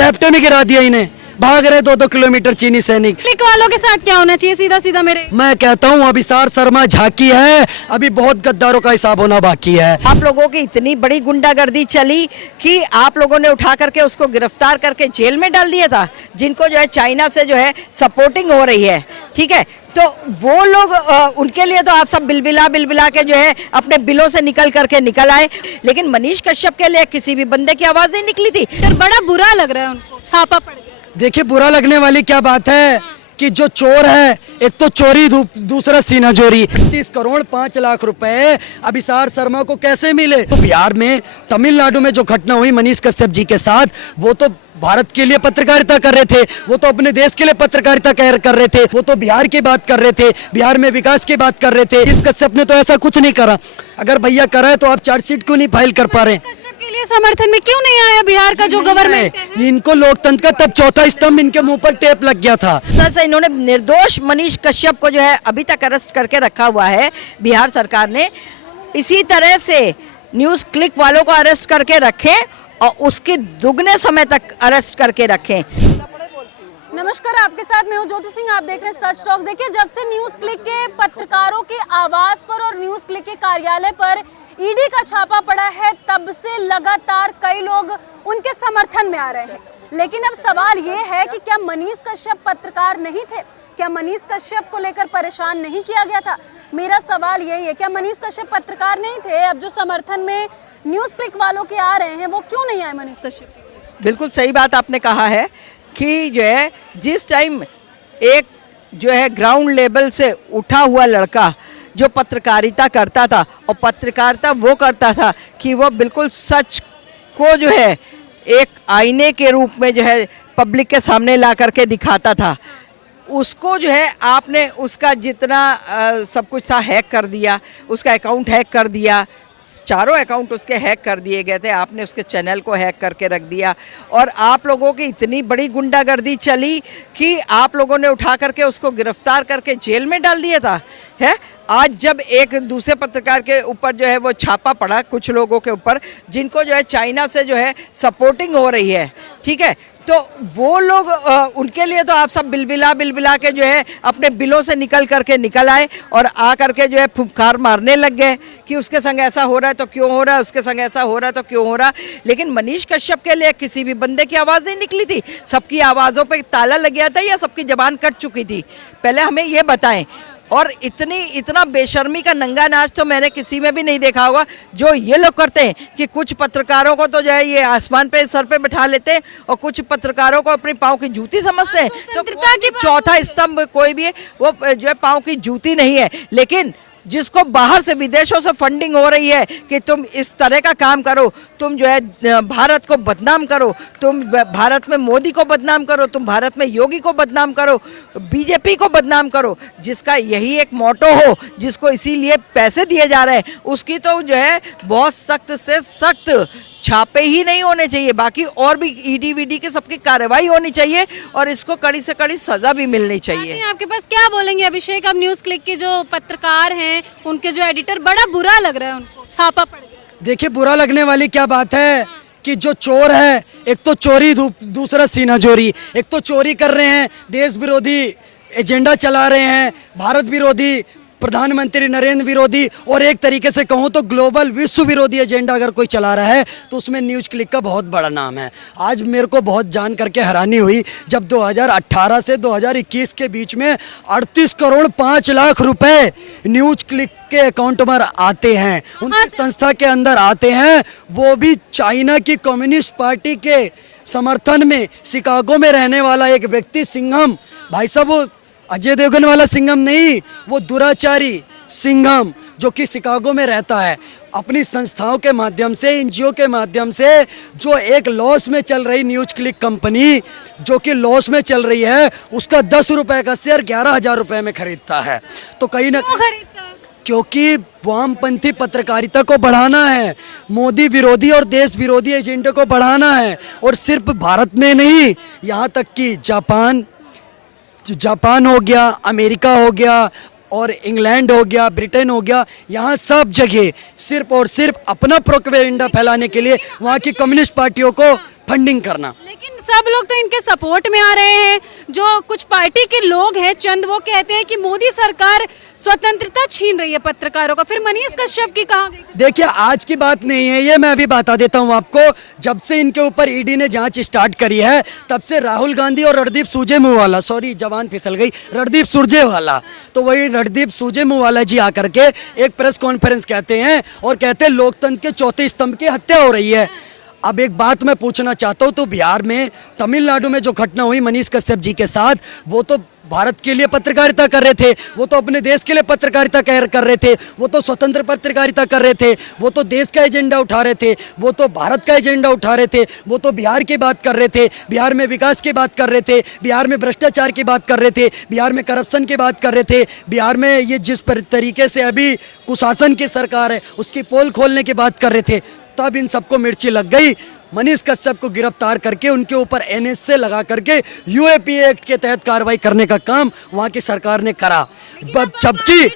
रैप्टे में गिरा दिया इन्हें, भाग रहे 2-2 किलोमीटर चीनी सैनिक। क्लिक वालों के साथ क्या होना चाहिए, सीधा सीधा मेरे? मैं कहता हूँ अभिसार शर्मा झांकी है, अभी बहुत गद्दारों का हिसाब होना बाकी है। आप लोगों की इतनी बड़ी गुंडागर्दी चली कि आप लोगों ने उठा करके उसको गिरफ्तार करके जेल में डाल दिया था, जिनको जो है चाइना से जो है सपोर्टिंग हो रही है, ठीक है। तो वो लोग उनके लिए तो आप सब बिलबिला के जो है अपने बिलों से निकल आए, लेकिन मनीष कश्यप के लिए किसी भी बंदे की आवाज नहीं निकली थी। सर बड़ा बुरा लग रहा है, उनको छापा पड़ गया। देखिए बुरा लगने वाली क्या बात है कि जो चोर है, एक तो चोरी दूसरा सीना चोरी। 30 करोड़ 5 लाख रुपए अभिसार शर्मा को कैसे मिले? तो बिहार में, तमिलनाडु में जो घटना हुई मनीष कश्यप जी के साथ, वो तो भारत के लिए पत्रकारिता कर रहे थे, वो तो अपने देश के लिए पत्रकारिता कर रहे थे, वो तो बिहार की बात कर रहे थे, बिहार में विकास की बात कर रहे थे। इस कश्यप ने तो ऐसा कुछ नहीं करा। अगर भैया करा है तो आप चार्जशीट क्यों नहीं फाइल कर पा रहे? कश्यप के लिए समर्थन में क्यों नहीं आया बिहार का जो गवर्नमेंट है? इनको लोकतंत्र का तब चौथा स्तंभ इनके मुंह पर टेप लग गया था। सर इन्होंने निर्दोष मनीष कश्यप को जो है अभी तक अरेस्ट करके रखा हुआ है बिहार सरकार ने। इसी तरह से न्यूज़ क्लिक वालों को अरेस्ट करके रखें और उसके दुगने समय तक अरेस्ट करके रखें। नमस्कार, आपके साथ मैं हूं ज्योति सिंह। आप देख रहे हैं सच टॉक। देखिए, जब से न्यूज़ क्लिक के पत्रकारों के आवास पर और न्यूज़ क्लिक के कार्यालय पर ईडी का छापा पड़ा है, तब से लगातार कई लोग उनके समर्थन में आ रहे हैं। लेकिन अब सवाल ये है कि क्या मनीष कश्यप पत्रकार नहीं थे? क्या मनीष कश्यप को लेकर परेशान नहीं किया गया था? मेरा सवाल यही है, क्या मनीष कश्यप पत्रकार नहीं थे? अब जो समर्थन में न्यूज़ क्लिक वालों के आ रहे हैं, वो क्यों नहीं आए मनीष कश्यप? बिल्कुल सही बात आपने कहा है कि जो है जिस टाइम एक जो है ग्राउंड लेवल से उठा हुआ लड़का जो पत्रकारिता करता था, और पत्रकारिता वो करता था कि वो बिल्कुल सच को जो है एक आईने के रूप में जो है पब्लिक के सामने ला करके दिखाता था, उसको जो है आपने उसका जितना सब कुछ था हैक कर दिया, उसका अकाउंट हैक कर दिया, चारों अकाउंट उसके हैक कर दिए गए थे, आपने उसके चैनल को हैक करके रख दिया, और आप लोगों की इतनी बड़ी गुंडागर्दी चली कि आप लोगों ने उठा करके उसको गिरफ्तार करके जेल में डाल दिया था, है। आज जब एक दूसरे पत्रकार के ऊपर जो है वो छापा पड़ा, कुछ लोगों के ऊपर जिनको जो है चाइना से जो है सपोर्टिंग हो रही है, ठीक है, तो वो लोग उनके लिए तो आप सब बिलबिला के जो है अपने बिलों से निकल आए और आ करके जो है फुफकार मारने लग गए कि उसके संग ऐसा हो रहा है तो क्यों हो रहा है, उसके संग ऐसा हो रहा है तो क्यों हो रहा है। लेकिन मनीष कश्यप के लिए किसी भी बंदे की आवाज़ नहीं निकली थी, सबकी आवाज़ों पे ताला लग गया था या सबकी जबान कट चुकी थी? पहले हमें ये बताएं। और इतना बेशर्मी का नंगा नाच तो मैंने किसी में भी नहीं देखा होगा। जो ये लोग करते हैं कि कुछ पत्रकारों को तो जो है ये आसमान पे सर पे बैठा लेते हैं और कुछ पत्रकारों को अपने पाँव की जूती समझते हैं। तो चौथा स्तंभ कोई भी है वो जो है पाँव की जूती नहीं है, लेकिन जिसको बाहर से विदेशों से फंडिंग हो रही है कि तुम इस तरह का काम करो, तुम जो है भारत को बदनाम करो, तुम भारत में मोदी को बदनाम करो, तुम भारत में योगी को बदनाम करो, बीजेपी को बदनाम करो, जिसका यही एक मोटो हो, जिसको इसीलिए पैसे दिए जा रहे हैं, उसकी तो जो है बहुत सख्त से सख्त छापे ही नहीं होने चाहिए, बाकी और भी ईडी वीडी की सबकी कार्रवाई होनी चाहिए और इसको कड़ी से कड़ी सजा भी मिलनी चाहिए। आपके पास क्या बोलेंगे अभिषेक? अब न्यूज़ क्लिक के जो पत्रकार हैं, उनके जो एडिटर, बड़ा बुरा लग रहा है, उनको छापा पड़ गया। देखिए बुरा लगने वाली क्या बात है कि जो चोर है, एक तो चोरी दूसरा सीना चोरी। एक तो चोरी कर रहे हैं, देश विरोधी एजेंडा चला रहे हैं, भारत विरोधी, प्रधानमंत्री नरेंद्र विरोधी, और एक तरीके से कहूँ तो ग्लोबल विश्व विरोधी एजेंडा अगर कोई चला रहा है तो उसमें न्यूज़ क्लिक का बहुत बड़ा नाम है। आज मेरे को बहुत जान करके हैरानी हुई जब 2018 से 2021 के बीच में 38 करोड़ 5 लाख रुपए न्यूज़ क्लिक के अकाउंट में आते हैं, उनकी संस्था के अंदर आते हैं, वो भी चाइना की कम्युनिस्ट पार्टी के समर्थन में। शिकागो में रहने वाला एक व्यक्ति सिंघम, भाई साहब वो अजय देवगन वाला सिंघम नहीं, वो दुराचारी सिंघम जो कि शिकागो में रहता है, अपनी संस्थाओं के माध्यम से, एनजीओ के माध्यम से, जो एक लॉस में चल रही न्यूज़ क्लिक कंपनी जो कि लॉस में चल रही है, उसका 10 रुपए का शेयर 11,000 रुपए में खरीदता है। तो कहीं ना क्योंकि वामपंथी पत्रकारिता को बढ़ाना है, मोदी विरोधी और देश विरोधी एजेंडे को बढ़ाना है, और सिर्फ भारत में नहीं, यहाँ तक कि जापान हो गया, अमेरिका हो गया, और इंग्लैंड हो गया, ब्रिटेन हो गया, यहाँ सब जगह सिर्फ और सिर्फ अपना प्रोपेगेंडा फैलाने के लिए वहाँ की कम्युनिस्ट पार्टियों को फंडिंग करना। लेकिन सब लोग तो इनके सपोर्ट में आ रहे हैं। जो कुछ पार्टी के लोग हैं चंद, वो कहते हैं कि मोदी सरकार स्वतंत्रता छीन रही है पत्रकारों का। फिर मनीष कश्यप की कहाँ गई? देखिए, आज की बात नहीं है ये, मैं अभी बता देता हूँ आपको। जब से इनके ऊपर ईडी ने जांच स्टार्ट करी है, तब से राहुल गांधी और रणदीप सुरजेवाला, सॉरी जवान फिसल गई, रणदीप सुरजेवाला, तो वही रणदीप सुरजेवाला जी आकर के एक प्रेस कॉन्फ्रेंस कहते हैं और कहते हैं लोकतंत्र के चौथे स्तंभ की हत्या हो रही है। अब एक बात मैं पूछना चाहता हूँ, तो बिहार में, तमिलनाडु में जो घटना हुई मनीष कश्यप जी के साथ, वो तो भारत के लिए पत्रकारिता कर रहे थे, वो तो अपने देश के लिए पत्रकारिता कर रहे थे, वो तो स्वतंत्र पत्रकारिता कर रहे थे, वो तो देश का एजेंडा उठा रहे थे, वो तो भारत का एजेंडा उठा रहे थे, वो तो बिहार की बात कर रहे थे, बिहार में विकास की बात कर रहे थे, बिहार में भ्रष्टाचार की बात कर रहे थे, बिहार में करप्शन की बात कर रहे थे, बिहार में ये जिस तरीके से अभी कुशासन की सरकार है उसकी पोल खोलने की बात कर रहे थे। तब इन सबको मिर्ची लग गई। मनीष कश्यप को गिरफ्तार करके उनके ऊपर एनएसए लगा करके यूएपीए एक्ट के तहत कार्रवाई करने का काम वहां की सरकार ने करा। जबकि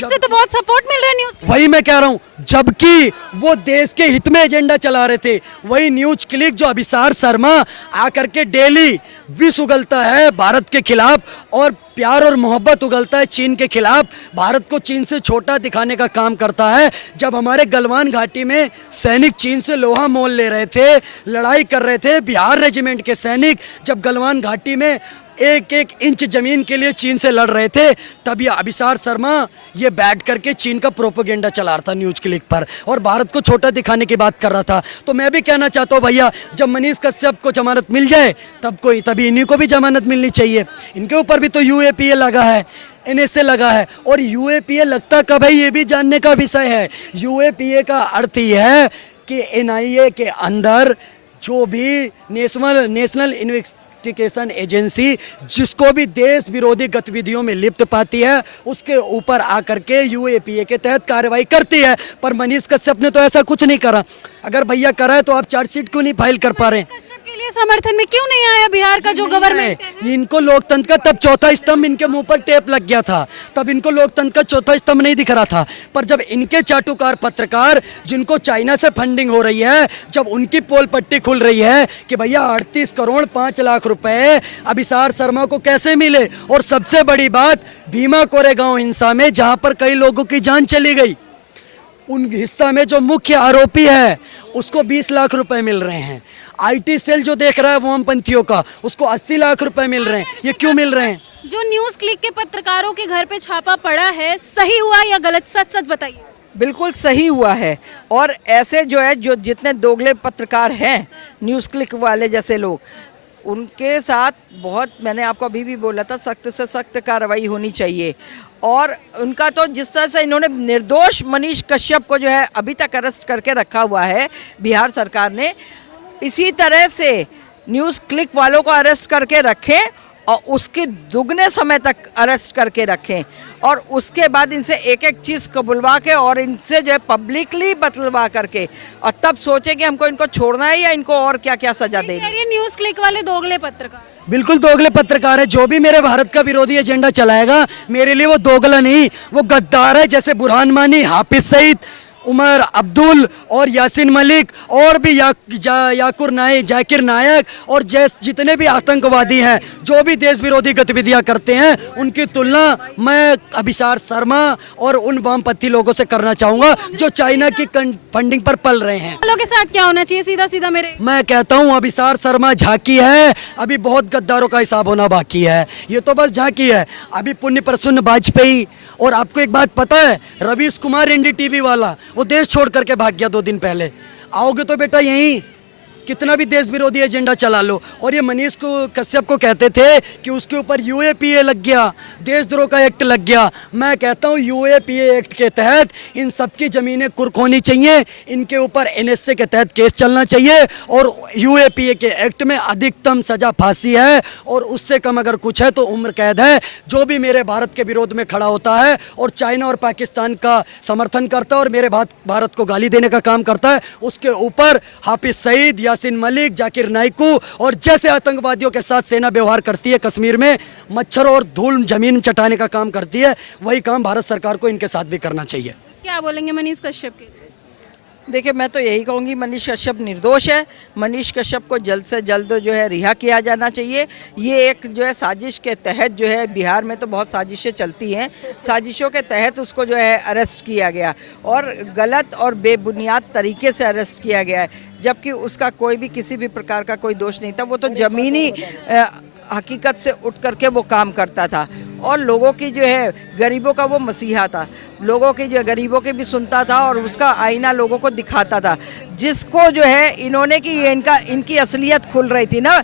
से तो बहुत सपोर्ट मिल रहा है न्यूज़। वही मैं कह रहा हूं, जबकि वो देश के हित में एजेंडा चला रहे थे, वही न्यूज क्लिक जो अभिसार शर्मा आकर के डेली विष उगलता है भारत के खिलाफ और प्यार और मोहब्बत उगलता है चीन के खिलाफ, भारत को चीन से छोटा दिखाने का काम करता है। जब हमारे गलवान घाटी में सैनिक चीन से लोहा मोल ले रहे थे, लड़ाई कर रहे थे, बिहार रेजिमेंट के सैनिक जब गलवान घाटी में एक एक इंच जमीन के लिए चीन से लड़ रहे थे, तब ये अभिसार शर्मा ये बैठ करके चीन का प्रोपेगेंडा चला रहा था न्यूज क्लिक पर और भारत को छोटा दिखाने की बात कर रहा था। तो मैं भी कहना चाहता हूँ भैया, जब मनीष कश्यप को जमानत मिल जाए तभी इन्हीं को भी जमानत मिलनी चाहिए। इनके ऊपर भी तो यूएपीए लगा है, एनएसए लगा है, और यूएपीए लगता कब है ये भी जानने का विषय है। यूएपीए का अर्थ ये है कि एनआईए के अंदर जो भी नेशनल इन्वेस्टिगेशन एजेंसी जिसको भी देश विरोधी गतिविधियों में लिप्त पाती है उसके ऊपर आकर के यूएपीए के तहत कार्रवाई करती है। पर मनीष कश्यप ने तो ऐसा कुछ नहीं करा। अगर भैया करा है तो आप चार्जशीट क्यों नहीं फाइल कर पा रहे हैं? कश्यप के लिए समर्थन में क्यों नहीं आया बिहार का जो गवर्नमेंट है? इनको लोकतंत्र का तब चौथा स्तंभ इनके मुंह पर टेप लग गया था, तब इनको लोकतंत्र का चौथा स्तंभ नहीं दिख रहा था। पर जब इनके चाटुकार पत्रकार जिनको चाइना से फंडिंग हो रही है, जब उनकी पोल पट्टी खुल रही है कि भैया 38 करोड़ 5 लाख रुपए अभिसार शर्मा को कैसे मिले, और सबसे बड़ी बात भीमा कोरेगांव हिंसा में जहां पर कई लोगों की जान चली गई, उन हिस्सा में जो मुख्य आरोपी है उसको 20 लाख रुपए मिल रहे हैं। आईटी सेल जो देख रहा है वामपंथियों का, उसको 80 लाख रुपए मिल रहे हैं। ये क्यों मिल रहे हैं? जो न्यूज क्लिक के पत्रकारों के घर पे छापा पड़ा है, सही हुआ या गलत? सच सच बताइए। बिल्कुल सही हुआ है। और ऐसे जो है, जो जितने दोगले पत्रकार हैं न्यूज़ क्लिक वाले जैसे लोग, उनके साथ बहुत, मैंने आपको अभी भी बोला था, सख्त से सख्त कार्रवाई होनी चाहिए। और उनका तो जिस तरह से इन्होंने निर्दोष मनीष कश्यप को जो है अभी तक अरेस्ट करके रखा हुआ है बिहार सरकार ने, इसी तरह से न्यूज़ क्लिक वालों को अरेस्ट करके रखें और उसके दुगने समय तक अरेस्ट करके रखें, और उसके बाद इनसे एक एक चीज़ कबुलवा के और इनसे जो है पब्लिकली बतलवा करके, और तब सोचें कि हमको इनको छोड़ना है या इनको और क्या क्या सजा देनी है। न्यूज क्लिक वाले दोगले पत्रकार बिल्कुल दोगले पत्रकार है। जो भी मेरे भारत का विरोधी एजेंडा चलाएगा, मेरे लिए वो दोगला नहीं, वो गद्दार है। जैसे बुरहान मानी, हाफिज सईद, उमर अब्दुल और यासिन मलिक और भी जाकिर नायक और जितने भी आतंकवादी हैं, जो भी देश विरोधी गतिविधियां करते हैं, उनकी तुलना मैं अभिसार शर्मा और उन वामपंथी लोगों से करना चाहूंगा जो चाइना की फंडिंग पर पल रहे हैं। लोगों के साथ क्या होना चाहिए? सीधा सीधा मेरे मैं कहता हूं अभिसार शर्मा झांकी है, अभी बहुत गद्दारों का हिसाब होना बाकी है। ये तो बस झांकी है। अभी पुण्य प्रसन्न वाजपेयी, और आपको एक बात पता है, रवीश कुमार एनडीटीवी वाला, वो देश छोड़ करके भाग गया 2 दिन पहले। आओगे तो बेटा यहीं कितना भी देश विरोधी एजेंडा चला लो। और ये मनीष को कश्यप को कहते थे कि उसके ऊपर यूएपीए लग गया, देशद्रोह का एक्ट लग गया। मैं कहता हूँ यूएपीए एक्ट के तहत इन सबकी ज़मीनें कुर्क होनी चाहिए, इनके ऊपर एनएसए के तहत केस चलना चाहिए, और यूएपीए के एक्ट में अधिकतम सज़ा फांसी है, और उससे कम अगर कुछ है तो उम्र कैद है। जो भी मेरे भारत के विरोध में खड़ा होता है और चाइना और पाकिस्तान का समर्थन करता है और मेरे भारत को गाली देने का काम करता है, उसके ऊपर हाफिज सईद, यासिन मलिक, जाकिर नाइकू और जैसे आतंकवादियों के साथ सेना व्यवहार करती है, कश्मीर में मच्छरों और धूल जमीन चटाने का काम करती है, वही काम भारत सरकार को इनके साथ भी करना चाहिए। क्या बोलेंगे मनीष कश्यप के? देखिए, मैं तो यही कहूँगी मनीष कश्यप निर्दोष है। मनीष कश्यप को जल्द से जल्द जो है रिहा किया जाना चाहिए। ये एक जो है साजिश के तहत जो है, बिहार में तो बहुत साजिशें चलती हैं, साजिशों के तहत उसको जो है अरेस्ट किया गया और गलत और बेबुनियाद तरीके से अरेस्ट किया गया है, जबकि उसका कोई भी किसी भी प्रकार का कोई दोष नहीं था। वो तो ज़मीनी हकीकत से उठ करके वो काम करता था और लोगों की जो है, गरीबों का वो मसीहा था, लोगों की जो गरीबों की भी सुनता था और उसका आईना लोगों को दिखाता था। जिसको जो है इन्होंने की ये इनकी असलियत खुल रही थी ना,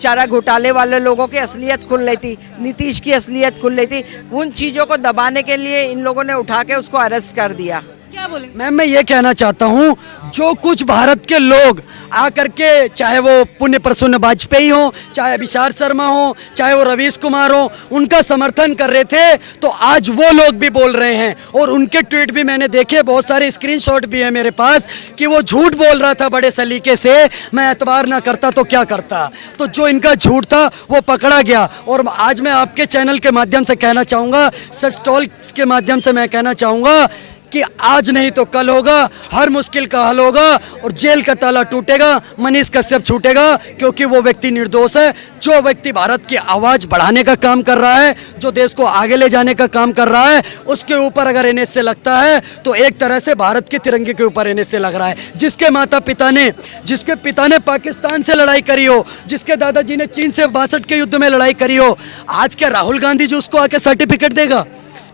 चारा घोटाले वाले लोगों की असलियत खुल रही थी, नीतीश की असलियत खुल रही थी, उन चीज़ों को दबाने के लिए इन लोगों ने उठा के उसको अरेस्ट कर दिया। क्या बोले मैम, मैं ये कहना चाहता हूँ, जो कुछ भारत के लोग आकर के, चाहे वो पुण्य प्रसून वाजपेयी हो, चाहे अभिषार शर्मा हो, चाहे वो रवीश कुमार हो, उनका समर्थन कर रहे थे, तो आज वो लोग भी बोल रहे हैं और उनके ट्वीट भी मैंने देखे, बहुत सारे स्क्रीनशॉट भी है मेरे पास कि वो झूठ बोल रहा था बड़े सलीके से। मैं एतबार ना करता तो क्या करता, तो जो इनका झूठ था वो पकड़ा गया। और आज मैं आपके चैनल के माध्यम से कहना चाहूँगा, सच टॉक्स के माध्यम से मैं कहना चाहूँगा कि आज नहीं तो कल होगा, हर मुश्किल का हल होगा और जेल का ताला टूटेगा, मनीष कश्यप छूटेगा, क्योंकि वो व्यक्ति निर्दोष है। जो व्यक्ति भारत की आवाज़ बढ़ाने का काम कर रहा है, जो देश को आगे ले जाने का काम कर रहा है, उसके ऊपर अगर एनएसए लगता है तो एक तरह से भारत के तिरंगे के ऊपर एनएसए लग रहा है। जिसके पिता ने पाकिस्तान से लड़ाई करी हो, जिसके दादाजी ने चीन से 62 के युद्ध में लड़ाई करी हो, आज क्या राहुल गांधी जी उसको आके सर्टिफिकेट देगा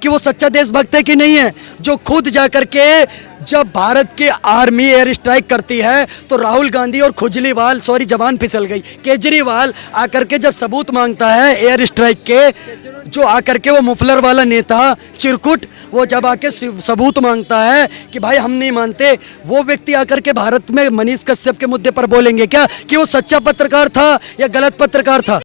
कि वो सच्चा देशभक्त है कि नहीं है? जो खुद जाकर के जब भारत की आर्मी एयर स्ट्राइक करती है तो राहुल गांधी और खुजलीवाल, सॉरी जबान फिसल गई, केजरीवाल आकर के जब सबूत मांगता है एयर स्ट्राइक के, जो आकर के वो मुफलर वाला नेता चिरकुट, वो जब आके सबूत मांगता है कि भाई हम नहीं मानते, वो व्यक्ति आकर के भारत में मनीष कश्यप के मुद्दे पर बोलेंगे क्या कि वो सच्चा पत्रकार था या गलत पत्रकार था?